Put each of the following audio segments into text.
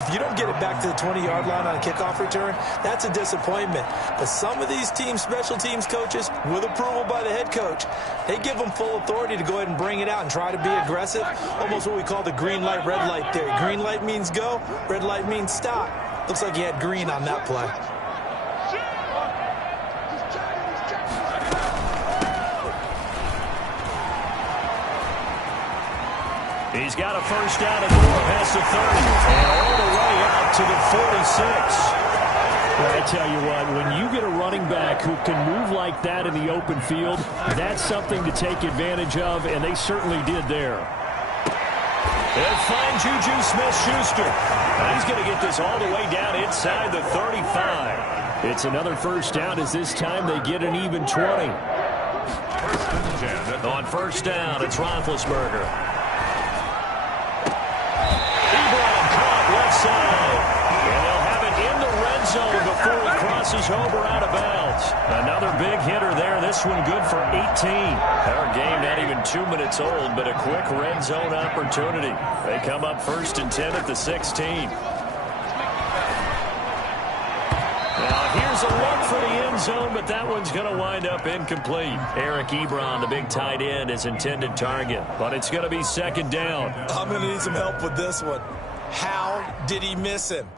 If you don't get it back to the 20-yard line on a kickoff return, that's a disappointment. But some of these special teams coaches, with approval by the head coach, they give them full authority to go ahead and bring it out and try to be aggressive, almost what we call the green light, red light theory. Green light means go, red light means stop. Looks like he had green on that play. He's got a first down and more past the 30. And all the way out to the 46. Well, I tell you what, when you get a running back who can move like that in the open field, that's something to take advantage of, and they certainly did there. And find Juju Smith-Schuster. He's going to get this all the way down inside the 35. It's another first down as this time they get an even 20. On first down, it's Roethlisberger. Side. And they'll have it in the red zone before he crosses over out of bounds. Another big hitter there. This one good for 18. Our game not even 2 minutes old, but a quick red zone opportunity. They come up 1st and 10 at the 16. Now here's a look for the end zone, but that one's going to wind up incomplete. Eric Ebron, the big tight end, is intended target, but it's going to be 2nd down. I'm going to need some help with this one. How did he miss him?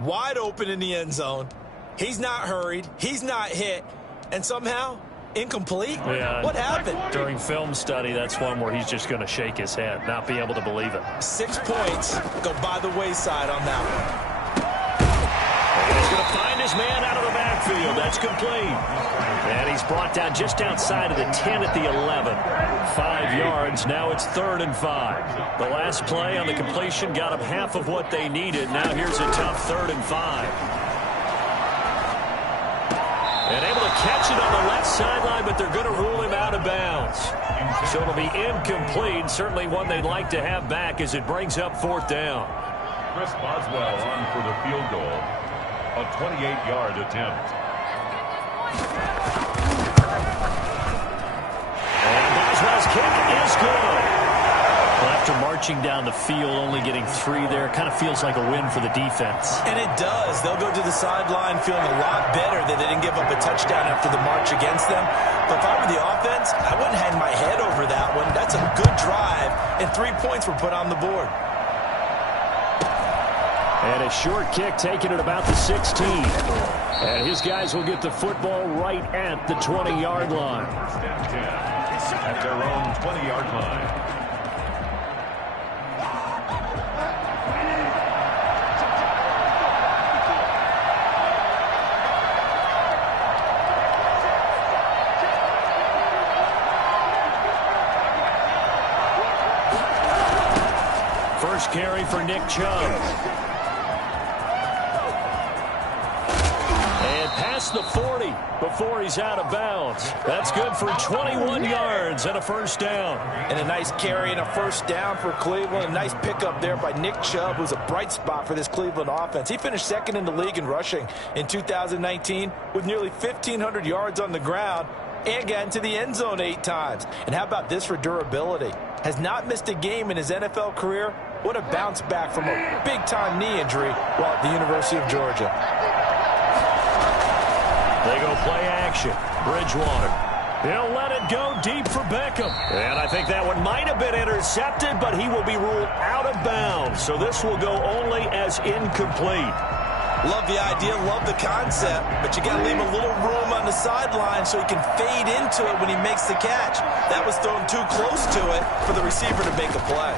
Wide open in the end zone. He's not hurried. He's not hit. And somehow, incomplete? Yeah, what happened? During film study, that's one where he's just going to shake his head, not be able to believe it. 6 points go by the wayside on that one. And he's going to find his man out of the backfield. That's complete. And he's brought down just outside of the 10 at the 11. 5 yards. Now it's 3rd and 5. The last play on the completion got them half of what they needed. Now here's a tough 3rd and 5. And able to catch it on the left sideline, but they're going to rule him out of bounds. So it'll be incomplete. Certainly one they'd like to have back as it brings up 4th down. Chris Boswell on for the field goal. A 28-yard attempt. And Boswell's kick is good. Well, after marching down the field, only getting 3 there, kind of feels like a win for the defense. And it does. They'll go to the sideline feeling a lot better that they didn't give up a touchdown after the march against them. But if I were the offense, I wouldn't hang my head over that one. That's a good drive, and 3 points were put on the board. And a short kick taken at about the 16. And his guys will get the football right at the 20-yard line. At their own 20-yard line. First carry for Nick Chubb. Past the 40 before he's out of bounds. That's good for 21 yards and a first down. And a nice carry and a first down for Cleveland. A nice pickup there by Nick Chubb, who's a bright spot for this Cleveland offense. He finished 2nd in the league in rushing in 2019 with nearly 1,500 yards on the ground and got into the end zone 8 times. And how about this for durability? Has not missed a game in his NFL career. What a bounce back from a big-time knee injury while at the University of Georgia. They go play action. Bridgewater. He'll let it go deep for Beckham. And I think that one might have been intercepted, but he will be ruled out of bounds. So this will go only as incomplete. Love the idea, love the concept, but you got to leave a little room on the sideline so he can fade into it when he makes the catch. That was thrown too close to it for the receiver to make a play.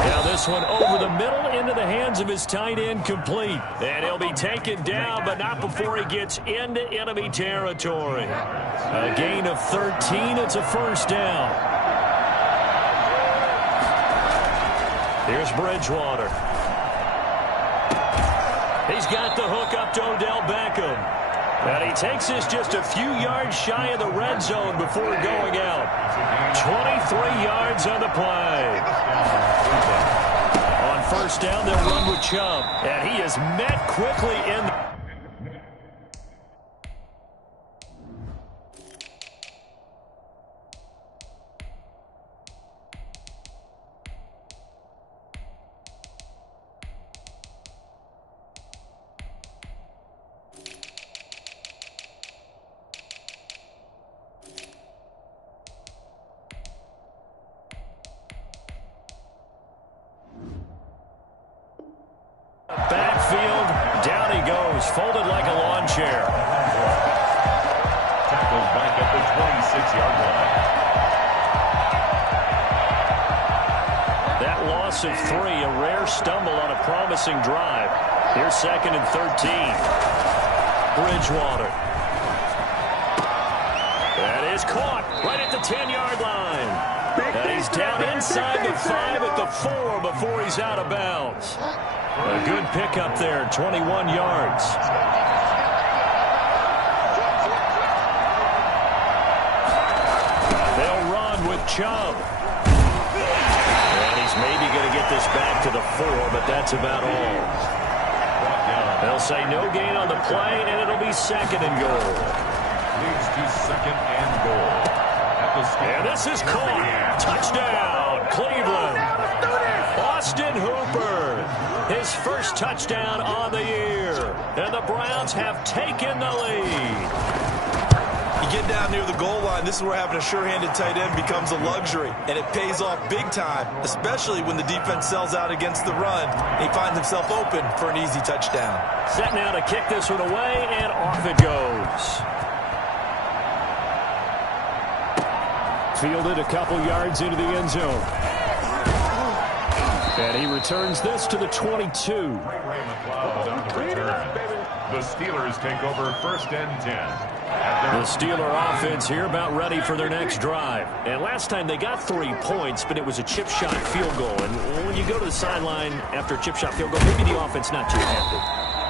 Now this one over the middle into the hands of his tight end, complete. And he'll be taken down, but not before he gets into enemy territory. A gain of 13. It's a first down. Here's Bridgewater. He's got the hook up to Odell Beckham. And he takes this just a few yards shy of the red zone before going out. 23 yards on the play. On first down, they'll run with Chubb. And he is met quickly in the loss of 3, a rare stumble on a promising drive. Here's 2nd and 13. Bridgewater. That is caught right at the 10-yard line. And he's down inside the 5 at the 4 before he's out of bounds. A good pickup there, 21 yards. They'll run with Chubb. And he's maybe going to get this back to the 4, but that's about all. They'll say no gain on the play, and it'll be 2nd and goal. Leads to 2nd and goal. And this is caught. Touchdown, Cleveland. Austin Hooper, his first touchdown on the year. And the Browns have taken the lead. You get down near the goal line, this is where having a sure-handed tight end becomes a luxury. And it pays off big time, especially when the defense sells out against the run. He finds himself open for an easy touchdown. Set now to kick this one away, and off it goes. Fielded a couple yards into the end zone. And he returns this to the 22. The Steelers take over 1st and 10. The Steeler offense here about ready for their next drive. And last time they got 3 points, but it was a chip shot field goal. And when you go to the sideline after a chip shot field goal, maybe the offense not too happy.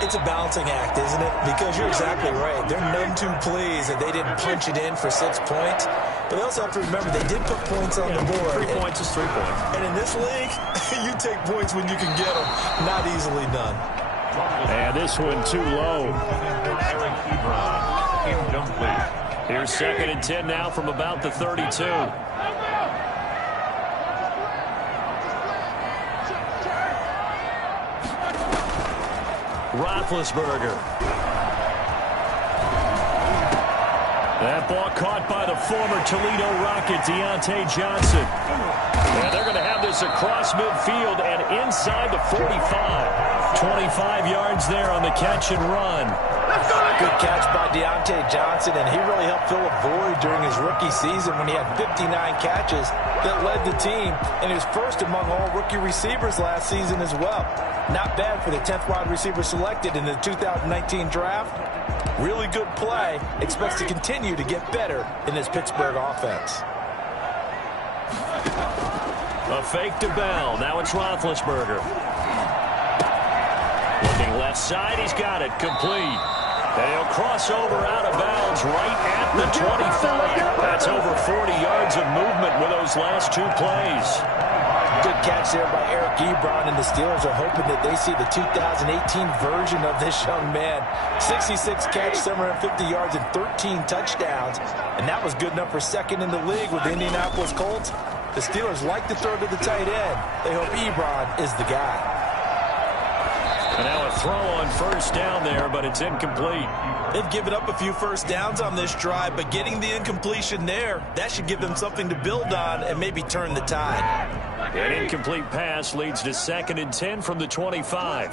It's a balancing act, isn't it? Because you're exactly right. They're none too pleased that they didn't punch it in for 6 points. But they also have to remember they did put points on the board. 3 points is 3 points. And in this league, you take points when you can get them. Not easily done. And this one too low. Here's 2nd and 10 now from about the 32. Roethlisberger. That ball caught by the former Toledo Rocket, Deontay Johnson. And they're going to have this across midfield and inside the 45. 25 yards there on the catch and run. Good catch by Deontay Johnson, and he really helped fill a void during his rookie season when he had 59 catches that led the team, and he was first among all rookie receivers last season as well. Not bad for the 10th wide receiver selected in the 2019 draft. Really good play. Expects to continue to get better in this Pittsburgh offense. A fake to Bell. Now it's Roethlisberger. Looking left side. He's got it. Complete. And he'll cross over out of bounds right at the 25. That's over 40 yards of movement with those last 2 plays. Good catch there by Eric Ebron, and the Steelers are hoping that they see the 2018 version of this young man. 66 catches, 750 yards, and 13 touchdowns. And that was good enough for 2nd in the league with the Indianapolis Colts. The Steelers like to throw to the tight end. They hope Ebron is the guy. And now a throw on 1st down there, but it's incomplete. They've given up a few 1st downs on this drive, but getting the incompletion there, that should give them something to build on and maybe turn the tide. An incomplete pass leads to 2nd and 10 from the 25.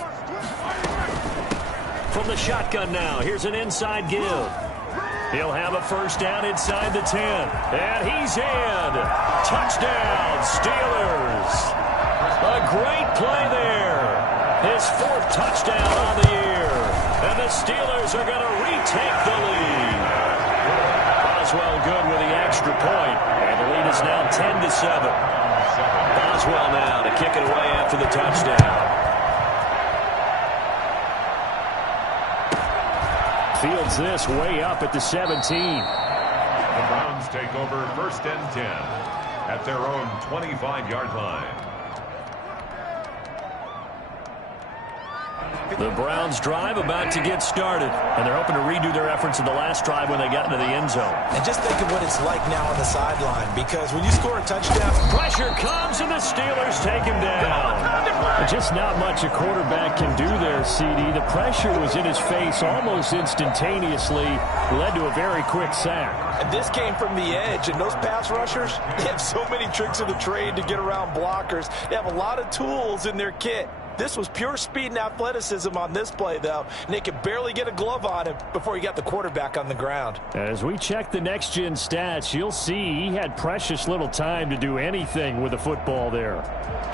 From the shotgun now, here's an inside give. He'll have a 1st down inside the 10. And he's in. Touchdown, Steelers. A great play there. His 4th touchdown on the year. And the Steelers are going to retake the lead. Boswell good with the extra point. And the lead is now 10-7. Boswell now to kick it away after the touchdown. Fields this way up at the 17. The Browns take over 1st and 10 at their own 25-yard line. The Browns drive about to get started, and they're hoping to redo their efforts in the last drive when they got into the end zone. And just think of what it's like now on the sideline, because when you score a touchdown, pressure comes and the Steelers take him down. Just not much a quarterback can do there, CD. The pressure was in his face almost instantaneously, led to a very quick sack. And this came from the edge, and those pass rushers, they have so many tricks of the trade to get around blockers. They have a lot of tools in their kit. This was pure speed and athleticism on this play, though. And they could barely get a glove on him before he got the quarterback on the ground. As we check the next-gen stats, you'll see he had precious little time to do anything with the football there.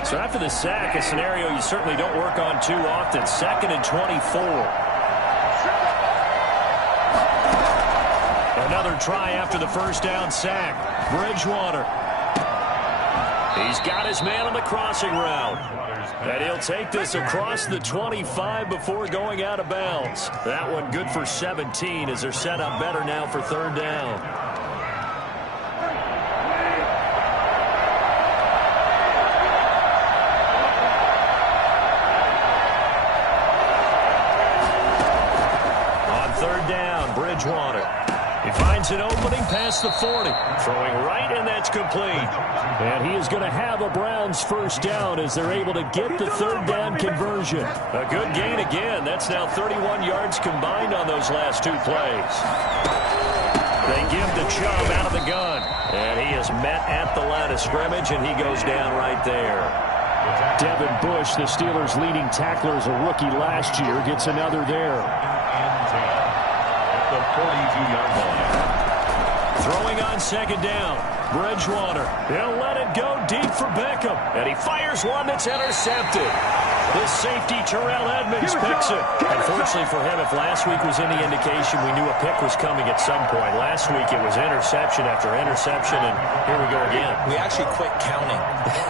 So after the sack, a scenario you certainly don't work on too often. 2nd and 24. Another try after the first down sack. Bridgewater. He's got his man on the crossing route. And he'll take this across the 25 before going out of bounds. That one good for 17 as they're set up better now for 3rd down. On 3rd down, Bridgewater. He finds an opening past the 40. Throwing right, and that's complete. And he is going to have a Browns first down as they're able to get the 3rd down conversion. A good gain again. That's now 31 yards combined on those last 2 plays. They give the Chubb out of the gun. And he is met at the line of scrimmage, and he goes down right there. Devin Bush, the Steelers' leading tackler as a rookie last year, gets another there. At the 42-yard line. Throwing on 2nd down. Bridgewater. He'll let it go deep for Beckham. And he fires one that's intercepted. The safety, Terrell Edmonds, picks it. Unfortunately for him, if last week was any indication, we knew a pick was coming at some point. Last week it was interception after interception, and here we go again. We actually quit counting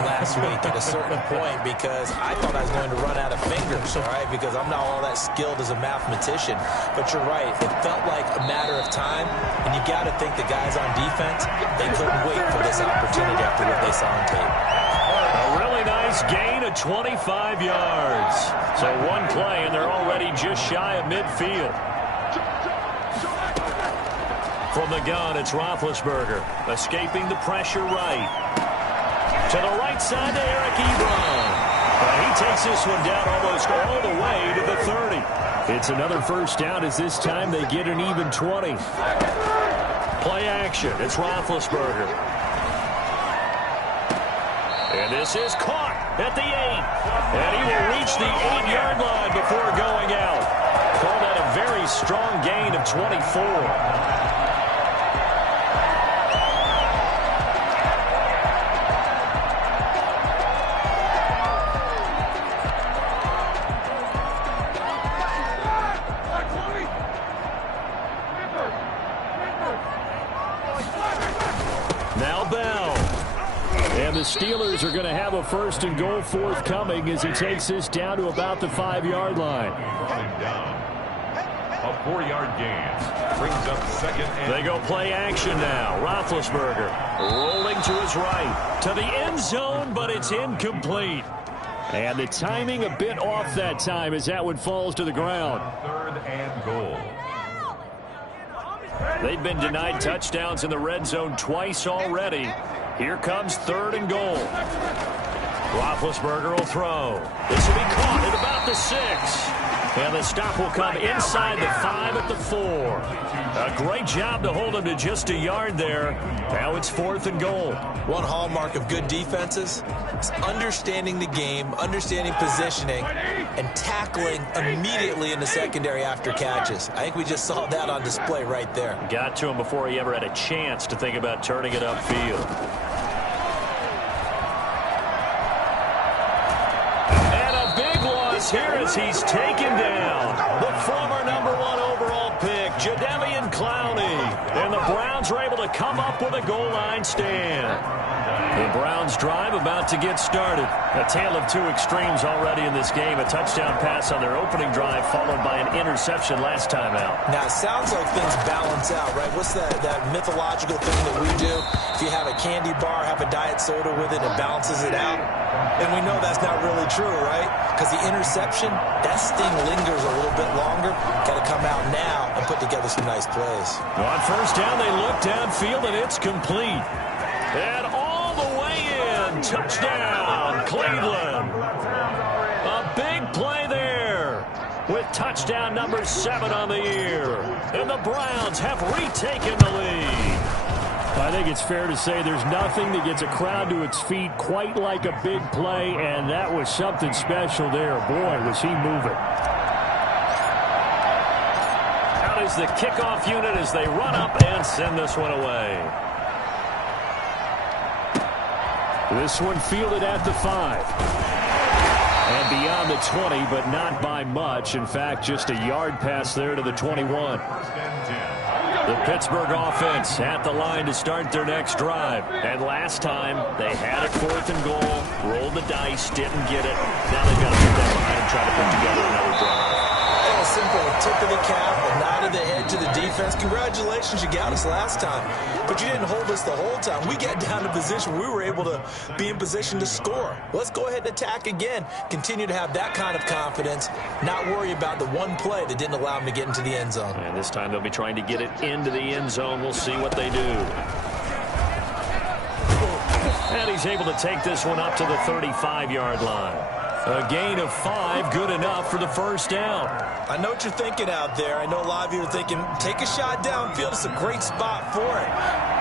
last week at a certain point because I thought I was going to run out of fingers, all right, because I'm not all that skilled as a mathematician. But you're right. It felt like a matter of time, and you got to think the guys on defense, they couldn't wait for this opportunity after what they saw on tape. A really nice gain of 25 yards. So one play, and they're already just shy of midfield. From the gun, it's Roethlisberger. Escaping the pressure right. To the right side to Eric Ebron. He takes this one down almost all the way to the 30. It's another first down as this time they get an even 20. Play action. It's Roethlisberger. And this is caught at the 8. And he will reach the 8-yard line before going out. Call that a very strong gain of 24. The Steelers are going to have a 1st and goal forthcoming as he takes this down to about the 5-yard line. A 4-yard gain brings up 2nd and... They go play action now. Roethlisberger rolling to his right to the end zone, but it's incomplete. And the timing a bit off that time as that one falls to the ground. 3rd and goal. They've been denied touchdowns in the red zone twice already. Here comes 3rd and goal. Roethlisberger will throw. This will be caught at about the 6. And the stop will come inside the 5 at the 4. A great job to hold him to just a yard there. Now it's 4th and goal. One hallmark of good defenses is understanding the game, understanding positioning, and tackling immediately in the secondary after catches. I think we just saw that on display right there. Got to him before he ever had a chance to think about turning it upfield. Here as he's taken down the former #1 overall pick, Jadeveon Clowney. And the Browns are able to come up with a goal line stand. The Browns drive about to get started. A tale of 2 extremes already in this game. A touchdown pass on their opening drive followed by an interception last time out. Now, it sounds like things balance out, right? What's that mythological thing that we do? If you have a candy bar, have a diet soda with it, it balances it out. And we know that's not really true, right? Because the interception, that sting lingers a little bit longer. Got to come out now and put together some nice plays. On first down, they look downfield, and it's complete. And all the way in. Touchdown, Cleveland. A big play there with touchdown number 7 on the year. And the Browns have retaken the lead. I think it's fair to say there's nothing that gets a crowd to its feet quite like a big play, and that was something special there. Boy, was he moving. Out is the kickoff unit as they run up and send this one away. This one fielded at the 5. And beyond the 20, but not by much. In fact, just a yard pass there to the 21. The Pittsburgh offense at the line to start their next drive. And last time, they had it 4th and goal, rolled the dice, didn't get it. Now they've got to put that behind and try to put together another drive. Simple tip of the cap, a nod of the head to the defense. Congratulations, you got us last time, but you didn't hold us the whole time. We got down to position. We were able to be in position to score. Let's go ahead and attack again. Continue to have that kind of confidence, not worry about the one play that didn't allow them to get into the end zone. And this time they'll be trying to get it into the end zone. We'll see what they do. And he's able to take this one up to the 35-yard line. A gain of 5, good enough for the first down. I know what you're thinking out there. I know a lot of you are thinking, take a shot downfield. It's a great spot for it.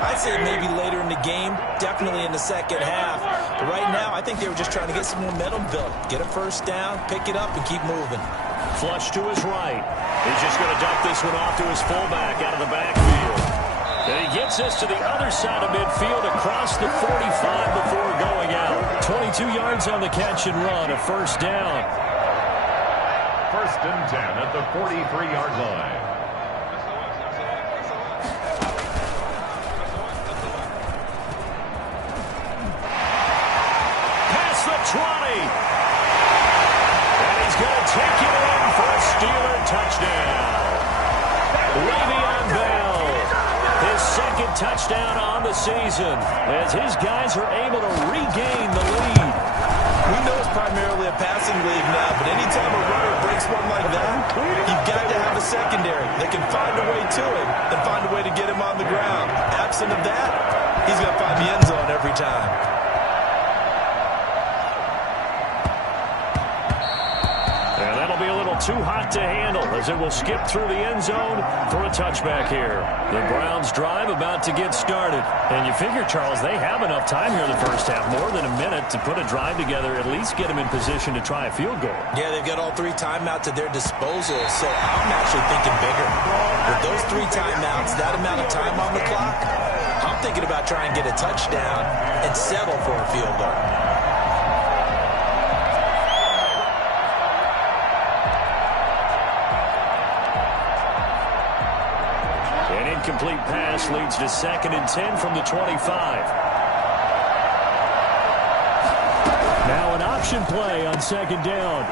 I'd say maybe later in the game, definitely in the second half. But right now, I think they were just trying to get some momentum built. Get a first down, pick it up, and keep moving. Flush to his right. He's just going to dump this one off to his fullback out of the backfield. And he gets this to the other side of midfield across the 45 before going out. 22 yards on the catch and run, a first down. 1st and 10 at the 43-yard line. Past the 20. And he's going to take it in for a Steeler touchdown. Le'Veon Bell. His second touchdown on the season as his guys are able to regain the lead. We know it's primarily a passing league now, but anytime a runner breaks one like that, you've got to have a secondary that can find a way to it and find a way to get him on the ground. Absent of that, he's going to find the end zone every time. And that'll be a little too hot to handle as it will skip through the end zone for a touchback here. The Browns drive about to get started. And you figure, Charles, they have enough time here in the first half, more than a minute to put a drive together, at least get them in position to try a field goal. Yeah, they've got all 3 timeouts at their disposal, so I'm actually thinking bigger. With those 3 timeouts, that amount of time on the clock, I'm thinking about trying to get a touchdown and settle for a field goal. Complete pass leads to 2nd and 10 from the 25. Now an option play on 2nd down.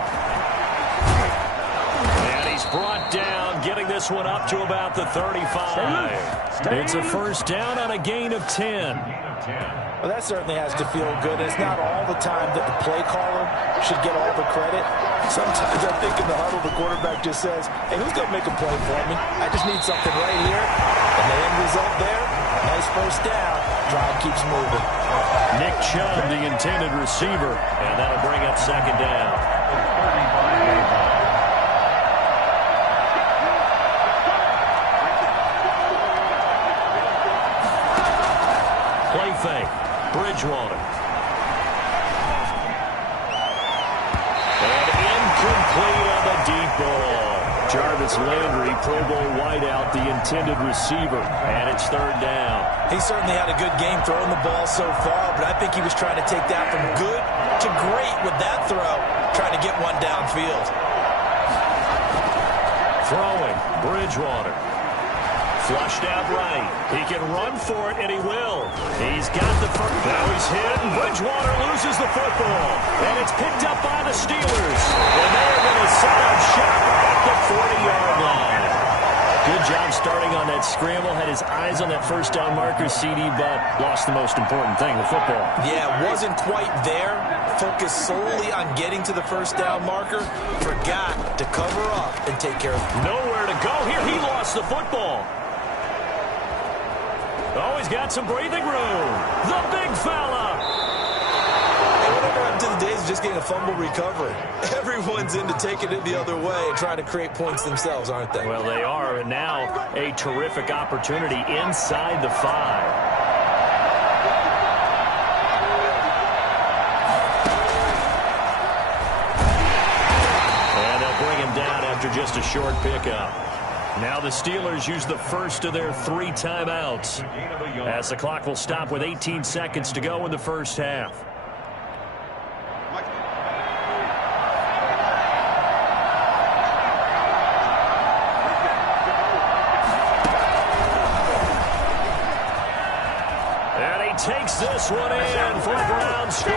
And he's brought down, getting this one up to about the 35. It's a first down on a gain of 10. Well, that certainly has to feel good. It's not all the time that the play caller should get all the credit. Sometimes I think in the huddle, the quarterback just says, hey, who's going to make a play for me? I just need something right here. And the end result there, nice first down. Drive keeps moving. Nick Chubb, the intended receiver, and that'll bring up 2nd down. Play fake. Bridgewater. And incomplete on the deep ball. Jarvis Landry, Pro Bowl wideout, the intended receiver. And it's 3rd down. He certainly had a good game throwing the ball so far, but I think he was trying to take that from good to great with that throw, trying to get one downfield. Throwing. Bridgewater. Flushed out right. He can run for it, and he will. He's got the first. Now he's hit, and Bridgewater loses the football. And it's picked up by the Steelers. And they are going to set up shop at the 40-yard line. Good job starting on that scramble. Had his eyes on that first down marker, CD, but lost the most important thing, the football. Yeah, wasn't quite there. Focused solely on getting to the first down marker. Forgot to cover up and take care of it. Nowhere to go here. He lost the football. Oh, he's got some breathing room. The big fella. Hey, whatever happened to the days of just getting a fumble recovery? Everyone's into taking it the other way and trying to create points themselves, aren't they? Well, they are, and now a terrific opportunity inside the 5. just a short pickup. Now the Steelers use the first of their 3 timeouts, as the clock will stop with 18 seconds to go in the first half. Takes this one in for a Brown score.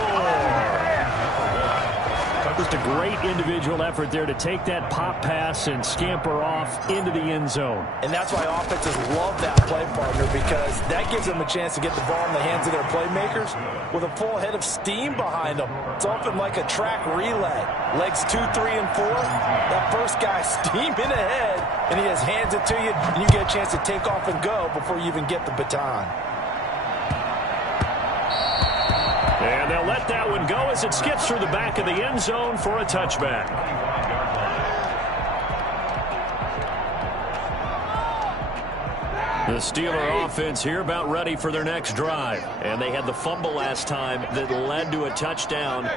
Just a great individual effort there to take that pop pass and scamper off into the end zone. And that's why offenses love that play, partner, because that gives them a chance to get the ball in the hands of their playmakers with a full head of steam behind them. It's often like a track relay. Legs 2, 3, and 4. That first guy steaming ahead, and he just hands it to you, and you get a chance to take off and go before you even get the baton. And they'll let that one go as it skips through the back of the end zone for a touchback. The Steeler offense here about ready for their next drive. And they had the fumble last time that led to a touchdown.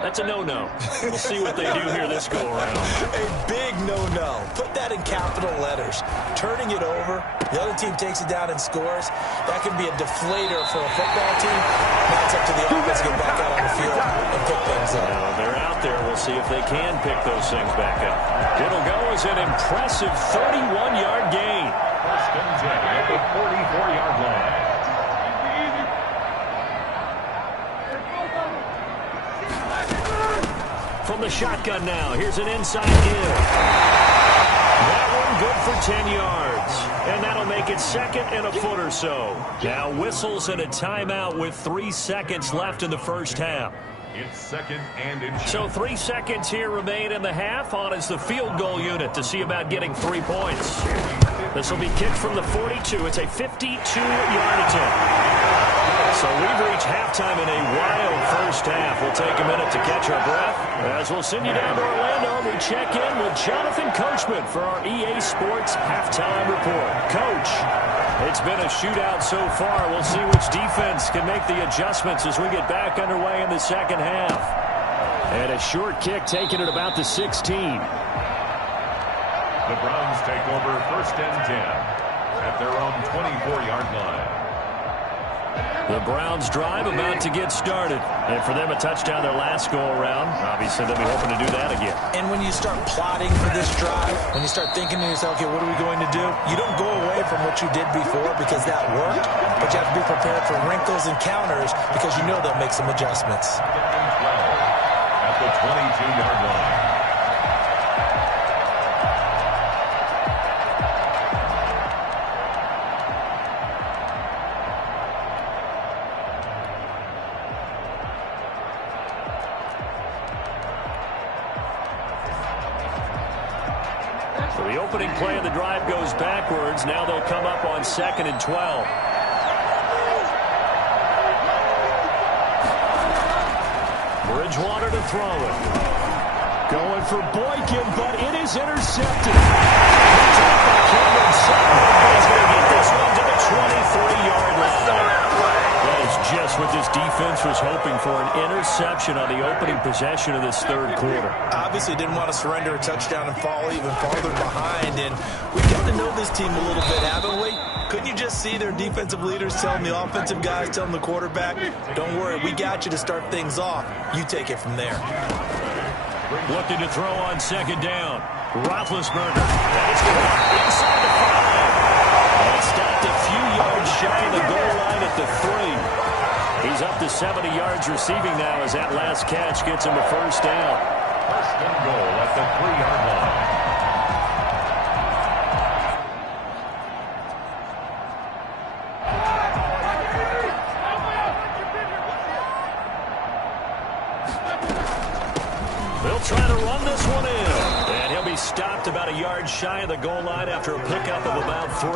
That's a no-no. We'll see what they do here this go-around. A big no-no. Put that in capital letters. Turning it over, the other team takes it down and scores. That can be a deflator for a football team. Now it's up to the offense to get back out on the field and pick things up. Now they're out there. We'll see if they can pick those things back up. It'll go as an impressive 31-yard gain. First and 10 at the 44-yard line. From the shotgun now, here's an inside give. That one good for 10 yards. And that'll make it second and a foot or so. Now whistles and a timeout with 3 seconds left in the first half. It's second and inches. So 3 seconds here remain in the half. On is the field goal unit to see about getting 3 points. This will be kicked from the 42. It's a 52-yard attempt. So we've reached halftime in a wild first half. We'll take a minute to catch our breath as we'll send you down to Orlando and we check in with Jonathan Coachman for our EA Sports Halftime Report. Coach, it's been a shootout so far. We'll see which defense can make the adjustments as we get back underway in the second half. And a short kick taken at about the 16. The Browns take over first and 10 at their own 24-yard line. The Browns drive about to get started. And for them, a touchdown their last go-around. Obviously, they'll be hoping to do that again. And when you start plotting for this drive, when you start thinking to yourself, okay, what are we going to do? You don't go away from what you did before because that worked, but you have to be prepared for wrinkles and counters because you know they'll make some adjustments. At the 22-yard line. The opening play of the drive goes backwards. Now they'll come up on 2nd and 12. Bridgewater to throw it. Going for Boykin, but it is intercepted. He's going to get this one to the 23-yard line. That is just what this defense was hoping for, an interception on the opening possession of this third quarter. Obviously didn't want to surrender a touchdown and fall even farther behind, and we've got to know this team a little bit, haven't we? Couldn't you just see their defensive leaders telling the offensive guys, telling the quarterback, don't worry, we got you to start things off. You take it from there. Looking to throw on 2nd down. Roethlisberger. That's going inside the 5. And stopped a few yards shy of the goal line at the 3. He's up to 70 yards receiving now as that last catch gets him a first down. First and goal at the 3-yard line. They'll try to run this one in. And he'll be stopped about a yard shy of the goal line after a pickup of about 3.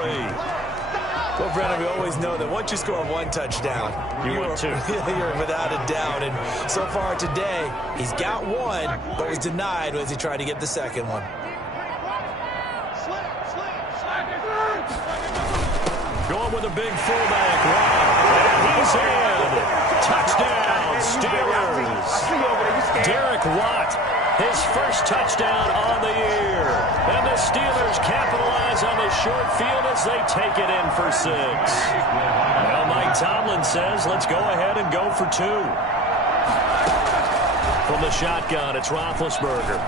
Well, Brennan, we always know that once you score one touchdown, you're 2. You're without a doubt. And so far today, he's got one, but was denied as he tried to get the second one. Going with a big fullback. And he's in. Touchdown, Steelers. Derek Watt his first touchdown on the year. And the Steelers capitalize on the short field as they take it in for 6. Well, Mike Tomlin says, let's go ahead and go for 2. From the shotgun, it's Roethlisberger.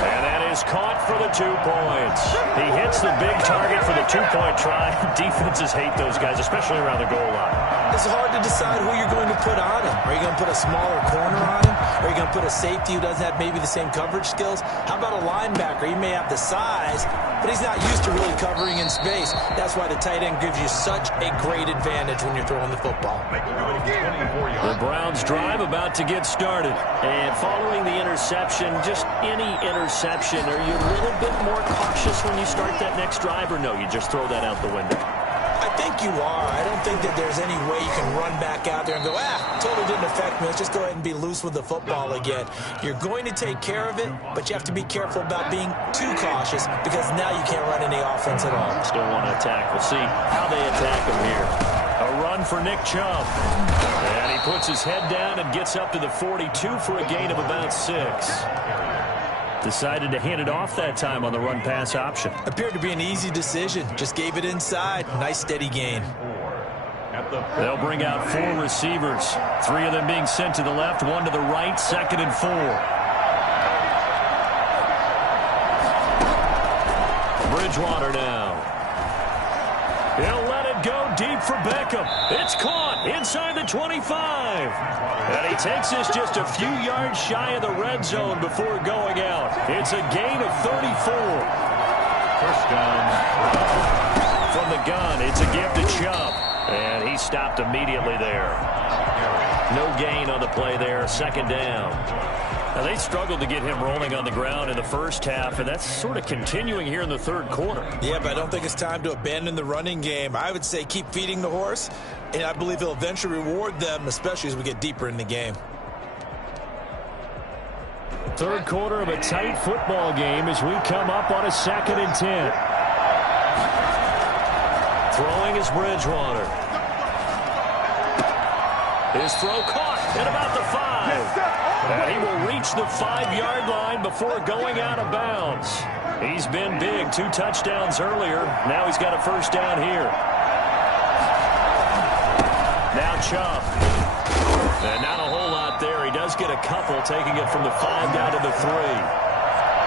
And that is caught for the 2 points. He hits the big target for the 2-point try. Defenses hate those guys, especially around the goal line. It's hard to decide who you're going to put on him. Are you going to put a smaller corner on him? Are you going to put a safety who doesn't have maybe the same coverage skills? How about a linebacker? He may have the size, but he's not used to really covering in space. That's why the tight end gives you such a great advantage when you're throwing the football. The Browns drive about to get started. And following the interception, just any interception, are you a little bit more cautious when you start that next drive, or no, you just throw that out the window? I think you are. I don't think that there's any way you can run back out there and go, totally didn't affect me. Let's just go ahead and be loose with the football again. You're going to take care of it, but you have to be careful about being too cautious because now you can't run any offense at all. Still want to attack. We'll see how they attack him here. A run for Nick Chubb. And he puts his head down and gets up to the 42 for a gain of about 6. Decided to hand it off that time on the run-pass option. Appeared to be an easy decision. Just gave it inside. Nice steady gain. They'll bring out 4 receivers. 3 of them being sent to the left, 1 to the right, 2nd and 4. Bridgewater now. He'll let it go deep for Beckham. It's caught inside the 25. And he takes this just a few yards shy of the red zone before going out. It's a gain of 34. First down. From the gun, it's a give to Chubb. And he stopped immediately there. No gain on the play there, 2nd down. Now, they struggled to get him rolling on the ground in the first half, and that's sort of continuing here in the 3rd quarter. Yeah, but I don't think it's time to abandon the running game. I would say keep feeding the horse, and I believe he'll eventually reward them, especially as we get deeper in the game. 3rd quarter of a tight football game as we come up on a 2nd and 10. Throwing is Bridgewater. His throw caught at about the 5. And he will reach the 5-yard line before going out of bounds. He's been big. 2 touchdowns earlier. Now he's got a first down here. Now Chubb. And not a whole lot there. He does get a couple, taking it from the 5 down to the 3.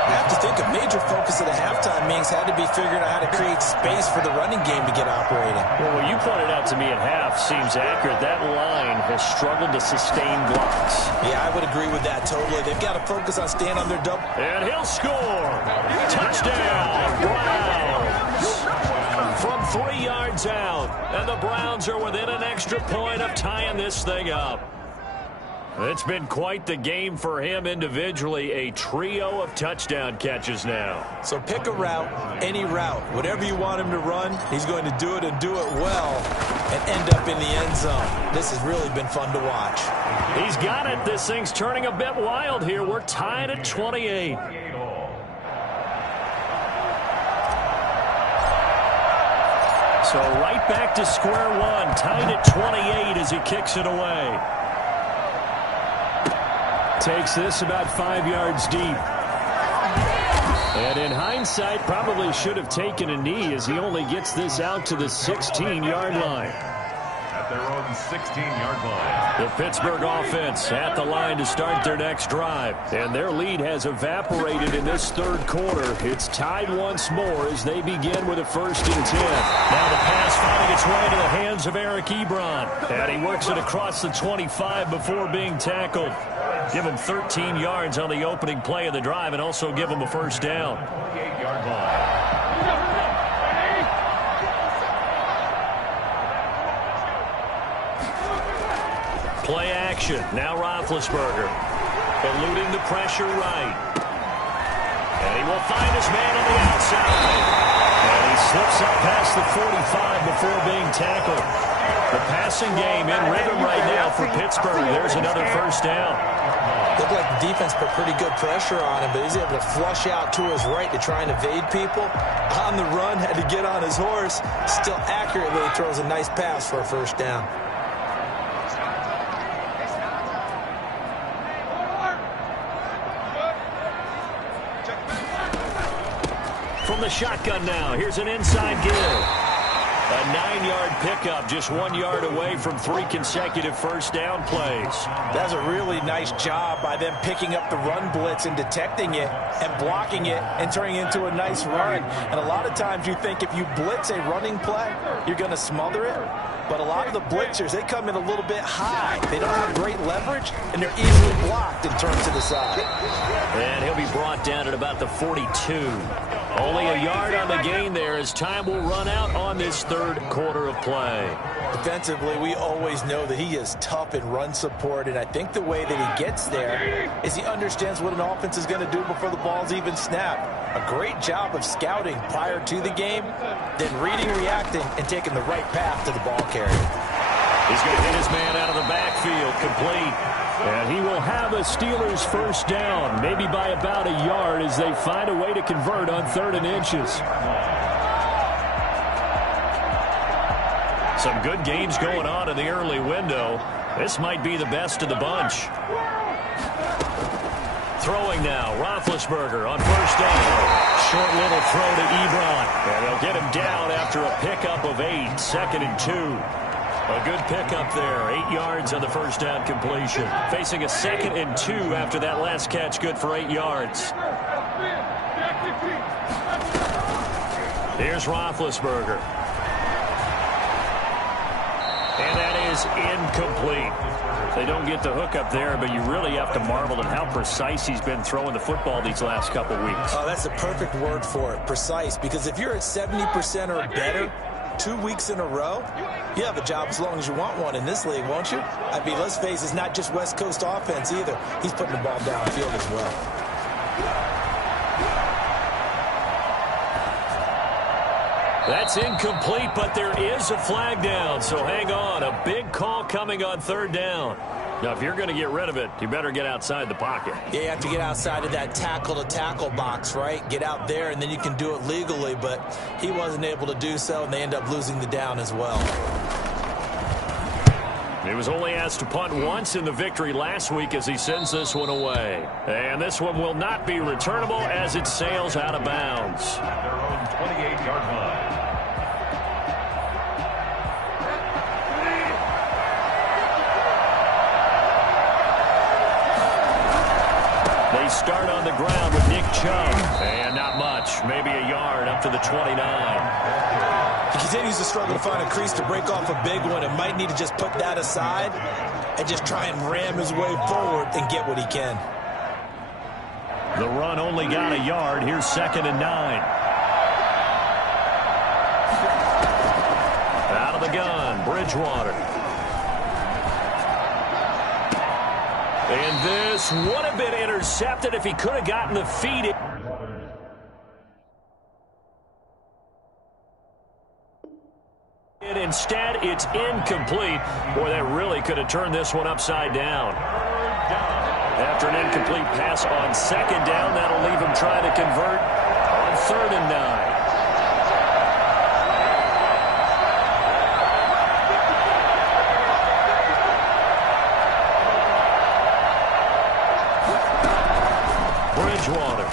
I have to think a major focus at the halftime meetings had to be figuring out how to create space for the running game to get operating. Well, what you pointed out to me at half seems accurate. That line has struggled to sustain blocks. Yeah, I would agree with that totally. They've got to focus on staying on their double. And he'll score. Touchdown, Browns. From 3 yards out. And the Browns are within an extra point of tying this thing up. It's been quite the game for him individually. A trio of touchdown catches now. So pick a route, any route. Whatever you want him to run, he's going to do it and do it well and end up in the end zone. This has really been fun to watch. He's got it. This thing's turning a bit wild here. We're tied at 28. So right back to square one. Tied at 28 as he kicks it away. Takes this about 5 yards deep. And in hindsight, probably should have taken a knee as he only gets this out to the 16-yard line. At their own 16-yard line. The Pittsburgh offense at the line to start their next drive. And their lead has evaporated in this 3rd quarter. It's tied once more as they begin with a 1st and 10. Now the pass finding its way to the hands of Eric Ebron. And he works it across the 25 before being tackled. Give him 13 yards on the opening play of the drive and also give him a first down. 28-yard line. Play action. Now Roethlisberger. Eluding the pressure right. And he will find his man on the outside. And he slips up past the 45 before being tackled. The passing game in rhythm right now for Pittsburgh. There's another first down. Looked like the defense put pretty good pressure on him, but he's able to flush out to his right to try and evade people. On the run, had to get on his horse. Still accurately throws a nice pass for a first down. from the shotgun now. Here's an inside give. A 9-yard pickup, just 1 yard away from 3 consecutive first down plays. That's a really nice job by them picking up the run blitz and detecting it and blocking it and turning it into a nice run. And a lot of times you think if you blitz a running play, you're going to smother it. But a lot of the blitzers, they come in a little bit high. They don't have great leverage, and they're easily blocked and turned to the side. And he'll be brought down at about the 42. Only a yard on the gain there as time will run out on this third quarter of play. Defensively, we always know that he is tough in run support, and I think the way that he gets there is he understands what an offense is going to do before the ball's even snapped. A great job of scouting prior to the game, then reading, reacting, and taking the right path to the ball carrier. He's going to hit his man out of the backfield, complete. And he will have a Steelers first down, maybe by about a yard as they find a way to convert on 3rd and inches. Some good games going on in the early window. This might be the best of the bunch. Throwing now, Roethlisberger on first down. Short little throw to Ebron. And they'll get him down after a pickup of 8, 2nd and 2. A good pickup there, 8 yards on the first down completion. Facing a 2nd and 2 after that last catch, good for 8 yards. Here's Roethlisberger. And that is incomplete. They don't get the hook up there, but you really have to marvel at how precise he's been throwing the football these last couple weeks. Oh, that's the perfect word for it, precise, because if you're at 70% or better 2 weeks in a row, you have a job as long as you want one in this league, won't you? I mean, let's face it, it's not just West Coast offense either. He's putting the ball downfield as well. That's incomplete, but there is a flag down, so hang on. A big call coming on 3rd down. Now, if you're going to get rid of it, you better get outside the pocket. Yeah, you have to get outside of that tackle-to-tackle box, right? Get out there, and then you can do it legally, but he wasn't able to do so, and they end up losing the down as well. He was only asked to punt once in the victory last week as he sends this one away. And this one will not be returnable as it sails out of bounds. At their own 28-yard line. They start on the ground with Nick Chubb. And not much, maybe a yard up to the 29. He continues to struggle to find a crease to break off a big one and might need to just put that aside and just try and ram his way forward and get what he can. The run only got a yard. Here's 2nd and 9. Out of the gun, Bridgewater. And this would have been intercepted if he could have gotten the feet. Instead, it's incomplete. Boy, that really could have turned this one upside down. After an incomplete pass on 2nd down, that'll leave him trying to convert on 3rd and 9. Bridgewater.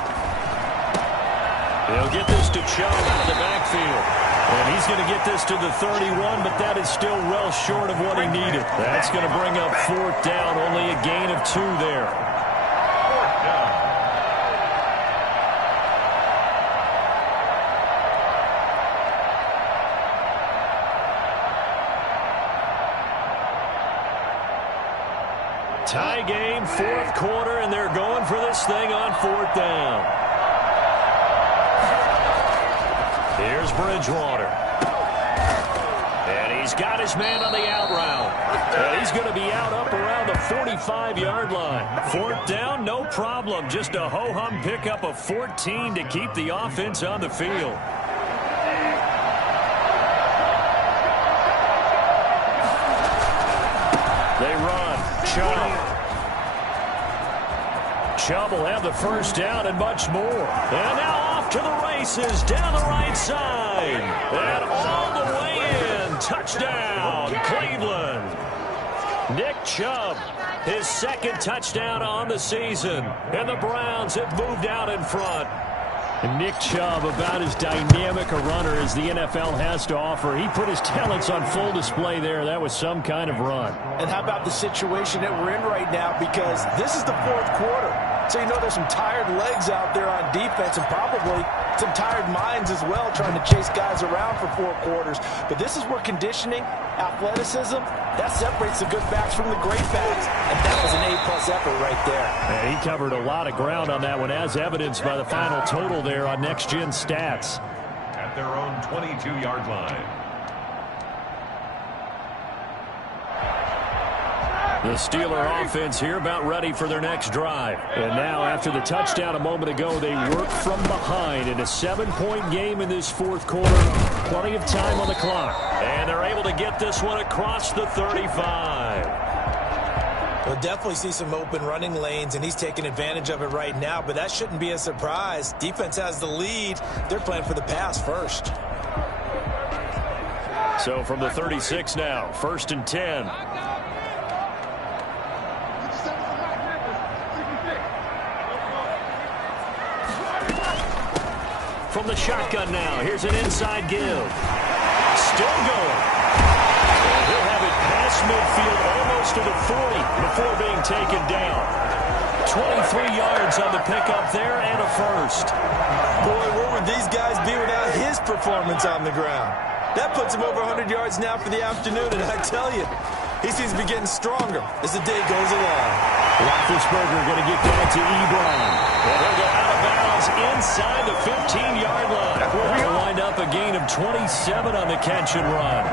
He'll get this to Chubb out of the backfield. And he's going to get this to the 31, but that is still well short of what he needed. That's going to bring up 4th down, only a gain of 2 there. 4th down. Tie game, 4th quarter, and they're going for this thing on 4th down. Here's Bridgewater. And he's got his man on the out route. And he's going to be out up around the 45-yard line. 4th down, no problem. Just a ho-hum pickup of 14 to keep the offense on the field. They run. Chubb will have the first down and much more. And now off to the races down the right side. And all the way in. Touchdown, Cleveland. Nick Chubb, his 2nd touchdown on the season. And the Browns have moved out in front. And Nick Chubb, about as dynamic a runner as the NFL has to offer. He put his talents on full display there. That was some kind of run. And how about the situation that we're in right now? Because this is the fourth quarter. So you know there's some tired legs out there on defense and probably some tired minds as well trying to chase guys around for 4 quarters. But this is where conditioning, athleticism, that separates the good backs from the great backs. And that was an A-plus effort right there. And he covered a lot of ground on that one, as evidenced by the final total there on Next Gen Stats. At their own 22-yard line. The Steeler offense here about ready for their next drive. And now after the touchdown a moment ago, they work from behind in a 7-point game in this fourth quarter. Plenty of time on the clock. And they're able to get this one across the 35. We'll definitely see some open running lanes, and he's taking advantage of it right now, but that shouldn't be a surprise. Defense has the lead. They're playing for the pass first. So from the 36 now, 1st and 10. From the shotgun now, here's an inside give. Still going. And he'll have it past midfield almost to the 40 before being taken down. 23 yards on the pickup there and a first. Boy, where would these guys be without his performance on the ground? That puts him over 100 yards now for the afternoon, and I tell you, he seems to be getting stronger as the day goes along. Roethlisberger going to get that to Ebron. And he'll go out of bounds inside the 15-yard line. We'll wind up a gain of 27 on the catch and run.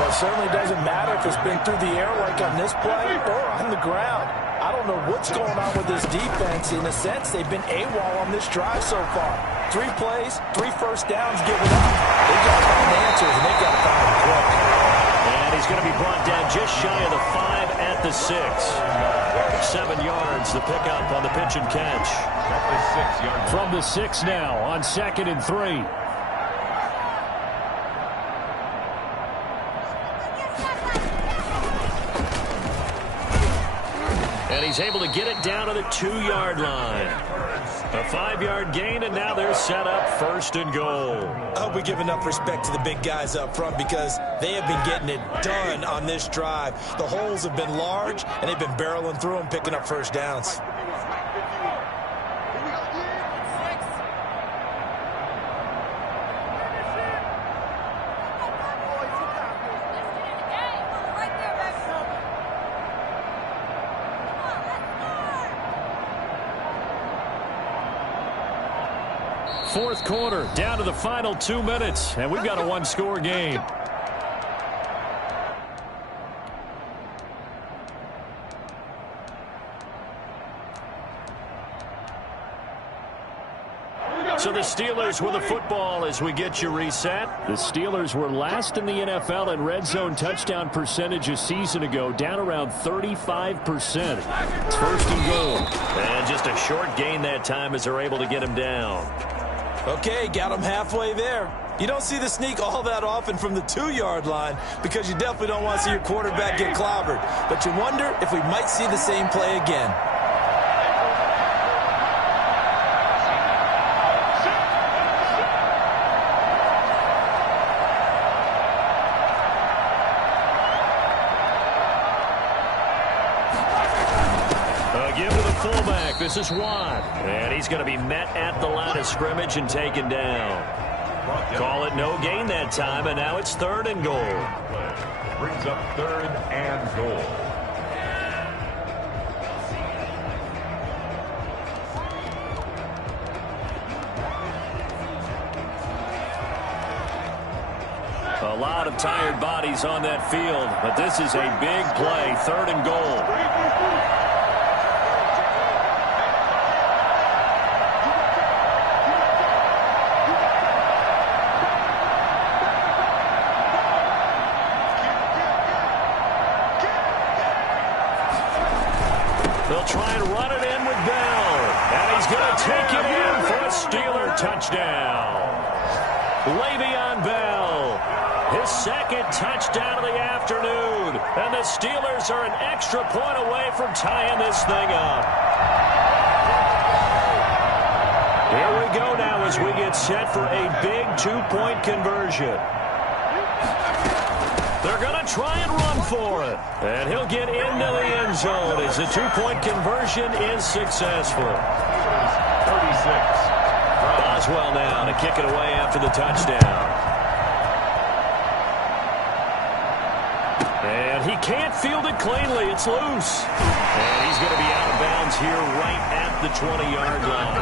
Well, it certainly doesn't matter if it's been through the air like on this play or on the ground. I don't know what's going on with this defense. In a sense, they've been AWOL on this drive so far. 3 plays, 3 first downs given up. They've got to find answers, and they've got to find them quick. And he's going to be brought down just shy of the 5 at the 6. 7 yards, the pickup on the pitch and catch. From the 6 now on 2nd and 3. And he's able to get it down to the 2-yard line. A 5-yard gain, and now they're set up 1st and goal. I hope we give enough respect to the big guys up front because they have been getting it done on this drive. The holes have been large, and they've been barreling through them, picking up first downs. Fourth quarter, down to the final 2 minutes, and we've got a 1-score game. So the Steelers with the football as we get you reset. The Steelers were last in the NFL in red zone touchdown percentage a season ago, down around 35%. It's 1st and goal. And just a short gain that time as they're able to get him down. Okay, got him halfway there. You don't see the sneak all that often from the 2-yard line because you definitely don't want to see your quarterback get clobbered. But you wonder if we might see the same play again. Fullback, this is Watt. And he's going to be met at the line of scrimmage and taken down. Call it no gain that time, and now it's 3rd and goal. Brings up 3rd and goal. A lot of tired bodies on that field, but this is a big play, 3rd and goal. They'll try and run it in with Bell. And he's going to take it in for a Steeler touchdown. Le'Veon Bell, his 2nd touchdown of the afternoon. And the Steelers are an extra point away from tying this thing up. Here we go now as we get set for a big two-point conversion. They're going to try and run for it. And he'll get into the end zone as the two-point conversion is successful. 36. Boswell now to kick it away after the touchdown. And he can't field it cleanly. It's loose. And he's going to be out of bounds here right at the 20-yard line.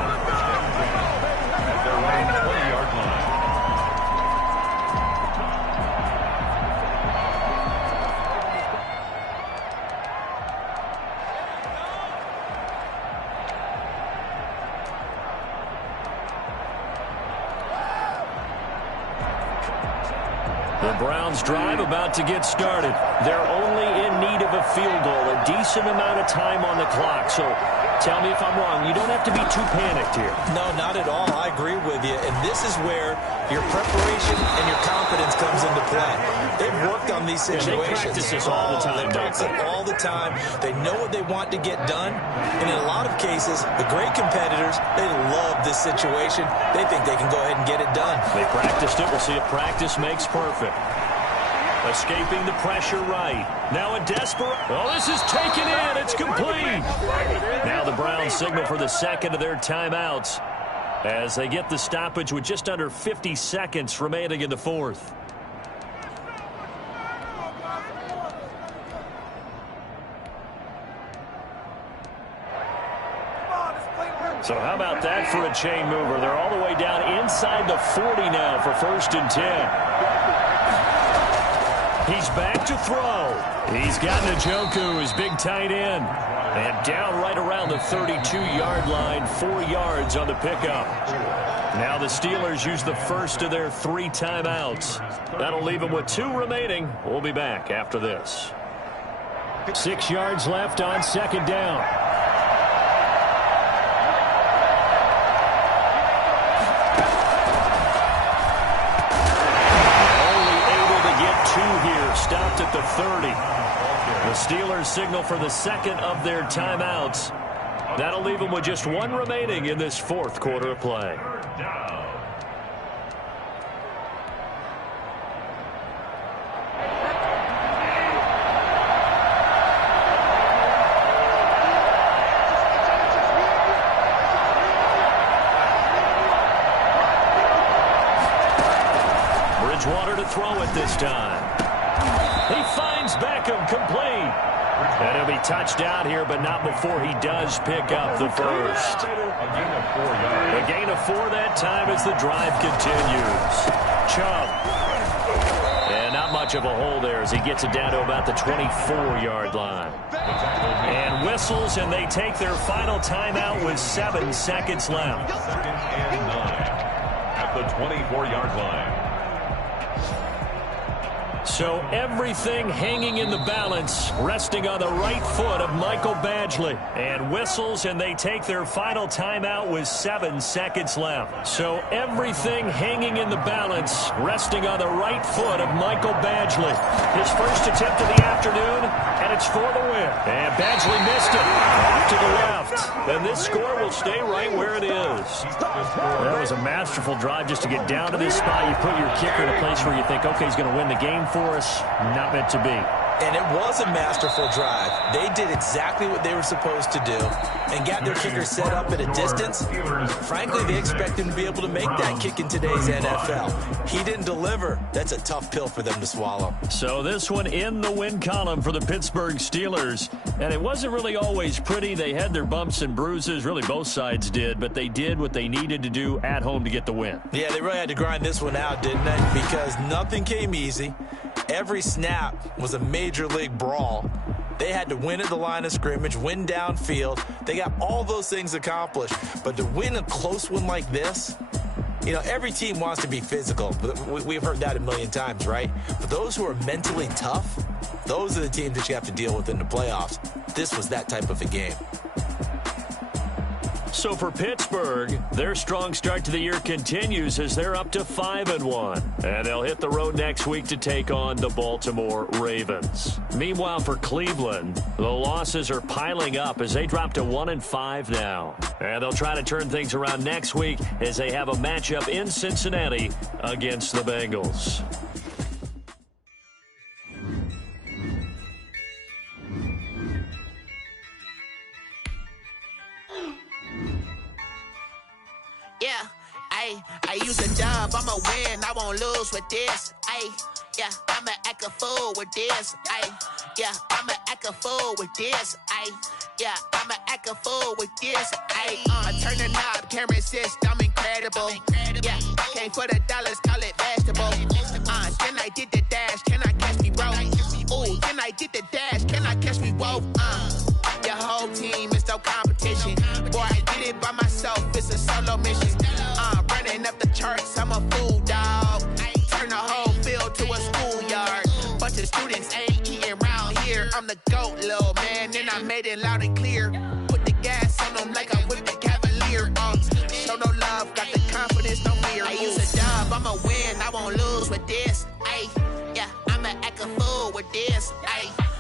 At their own 20-yard line. The Browns drive about to get started. They're only in need of a field goal, a decent amount of time on the clock. So tell me if I'm wrong. You don't have to be too panicked here. No, not at all. I agree with you. And this is where your preparation and your confidence comes into play. They've worked on these situations. They practice this all the time. They practice it all the time. They know what they want to get done. And in a lot of cases, the great competitors, they love this situation. They think they can go ahead and get it done. They practiced it. We'll see if practice makes perfect. Escaping the pressure right. Now a desperate. Oh, this is taken in. It's complete. Now the Browns signal for the second of their timeouts as they get the stoppage with just under 50 seconds remaining in the fourth. So how about that for a chain mover? They're all the way down inside the 40 now for 1st and 10. He's back to throw. He's got Njoku, his big tight end. And down right around the 32-yard line, 4 yards on the pickup. Now the Steelers use the first of their 3 timeouts. That'll leave them with 2 remaining. We'll be back after this. 6 yards left on 2nd down. Stopped at the 30. The Steelers signal for the second of their timeouts. That'll leave them with just 1 remaining in this 4th quarter of play. Bridgewater to throw it this time. He finds Beckham complete. And he'll be touched down here, but not before he does pick up the first. A gain of 4 that time as the drive continues. Chubb. And not much of a hole there as he gets it down to about the 24-yard line. And whistles, and they take their final timeout with 7 seconds left. 2nd and 9 at the 24-yard line. So everything hanging in the balance, resting on the right foot of Michael Badgley. And whistles, and they take their final timeout with 7 seconds left. So everything hanging in the balance, resting on the right foot of Michael Badgley. His first attempt of the afternoon, and it's for the win. And Badgley missed it. Off to the left. And this score will stay right where it is. That was a masterful drive just to get down to this spot. You put your kicker in a place where you think, okay, he's going to win the game for us. Not meant to be. And it was a masterful drive. They did exactly what they were supposed to do and got their kicker set up at a distance. Frankly, they expect him to be able to make that kick in today's NFL. He didn't deliver. That's a tough pill for them to swallow. So this one in the win column for the Pittsburgh Steelers. And it wasn't really always pretty. They had their bumps and bruises. Really, both sides did. But they did what they needed to do at home to get the win. Yeah, they really had to grind this one out, didn't they? Because nothing came easy. Every snap was a major league brawl. They had to win at the line of scrimmage, win downfield. They got all those things accomplished. But to win a close one like this, you know, every team wants to be physical. We've heard that a million times, right? But those who are mentally tough, those are the teams that you have to deal with in the playoffs. This was that type of a game. So for Pittsburgh, their strong start to the year continues as they're up to 5-1. And they'll hit the road next week to take on the Baltimore Ravens. Meanwhile, for Cleveland, the losses are piling up as they drop to 1-5 now. And they'll try to turn things around next week as they have a matchup in Cincinnati against the Bengals. I use a dub, I'ma win, I won't lose with this. Yeah, I'ma act a fool with this. Yeah, I'ma act a fool with this. Yeah, I'ma act a fool with this. Turn the knob, camera assist, I'm incredible. Yeah, came for the dollars, call it vegetable. Then I did the dash, can I catch me, bro? Ooh, then I did the dash, can I catch me, whoa? Your whole team is no competition. Boy, I did it by myself, it's a solo mission. Running up the charts, I'm a fool, dog. Turn the whole field to a schoolyard. Bunch of students ain't eating round here. I'm the GOAT, little man, and I made it loud and clear. Put the gas on them like I whipped the Cavalier. Show no love, got the confidence, no fear. I use a dub, I'ma win, I won't lose with this.